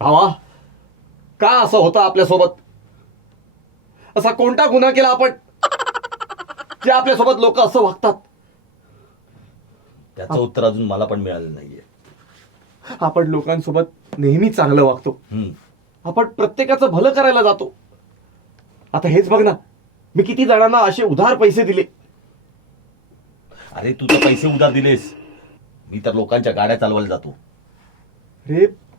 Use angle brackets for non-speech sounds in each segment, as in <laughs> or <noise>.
भावा का असं होतं आपल्यासोबत? असा कोणता गुन्हा केला आपण जे आपल्यासोबत लोक असं वागतात? त्याचं उत्तर अजून मला पण मिळालं नाहीये. आपण लोकांसोबत नेहमी चांगलं वागतो. हम्म. आपण प्रत्येकाचं भलं करायला जातो. आता हेच बघ ना मी किती जणांना असे उधार पैसे दिले. अरे तू तर पैसे उधार दिलेस. मी तर लोकांच्या गाड्या चालवायला जातो. रे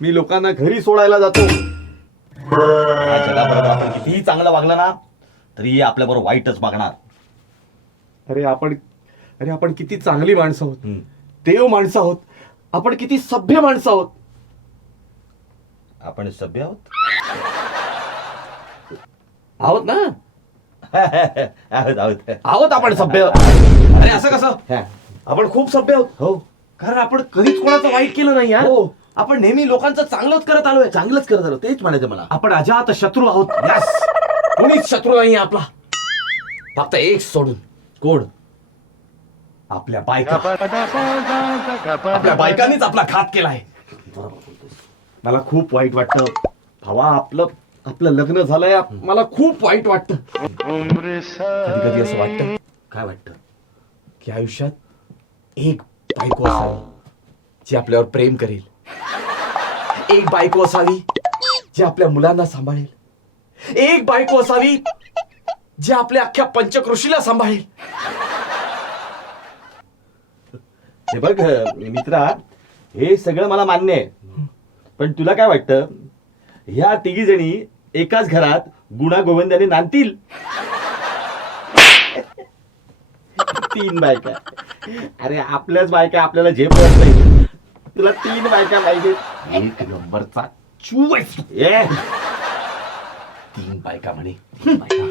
मी लोकांना घरी सोडायला जातो. या जगाबरोबर आपण कितीही चांगलं वागलं ना तरी आपल्याबरोबर वाईटच वागणार. अरे आपण अरे आपण किती चांगली माणसं आहोत. हम्म. देव माणसं आहोत. आपण किती सभ्य माणसं आहोत. आपण सभ्य आहोत? आहोत ना? <laughs> आहोत आहोत. आहोत आपण सभ्य. अरे असं कसं? हा. आपण खूप सभ्य आहोत. हो. कारण आपण कधीच कोणाचं वाईट केलं नाही यार हो. आपण नेहमी लोकांचं चांगलंच करत आलोय. चांगलंच करत आलो. तेच म्हणायचं मला. आपण अजात शत्रू आहोत. कोणीच शत्रू नाही आपला. फक्त एक सोडून. कोण? आपल्या बायका. आपल्या बायकांनीच आपला घात केलाय मला खूप वाईट वाटतं. भावा आपलं आपलं लग्न झालंय. मला खूप वाईट वाटतं. कधी कधी असं वाटतं. काय वाटतं? की आयुष्यात एक बायको असावी जी आपल्यावर प्रेम करेल. एक बायको असावी जी आपल्या मुलांना सांभाळेल. एक बायको असावी जी आपल्या अख्ख्या पंचकृषीला सांभाळेल. हे बघ मित्रा हे सगळं मला मान्य आहे. पण तुला काय वाटतं? ह्या तिघी जणी एकाच घरात गुणा गोविंदाने नांदतील? तीन बायका. अरे आपल्याच बायका आपल्याला झेपत नाही तुला तीन बायका पाहिजे एक नंबरचा चुवस ए तीन बायका म्हणे तीन बायका.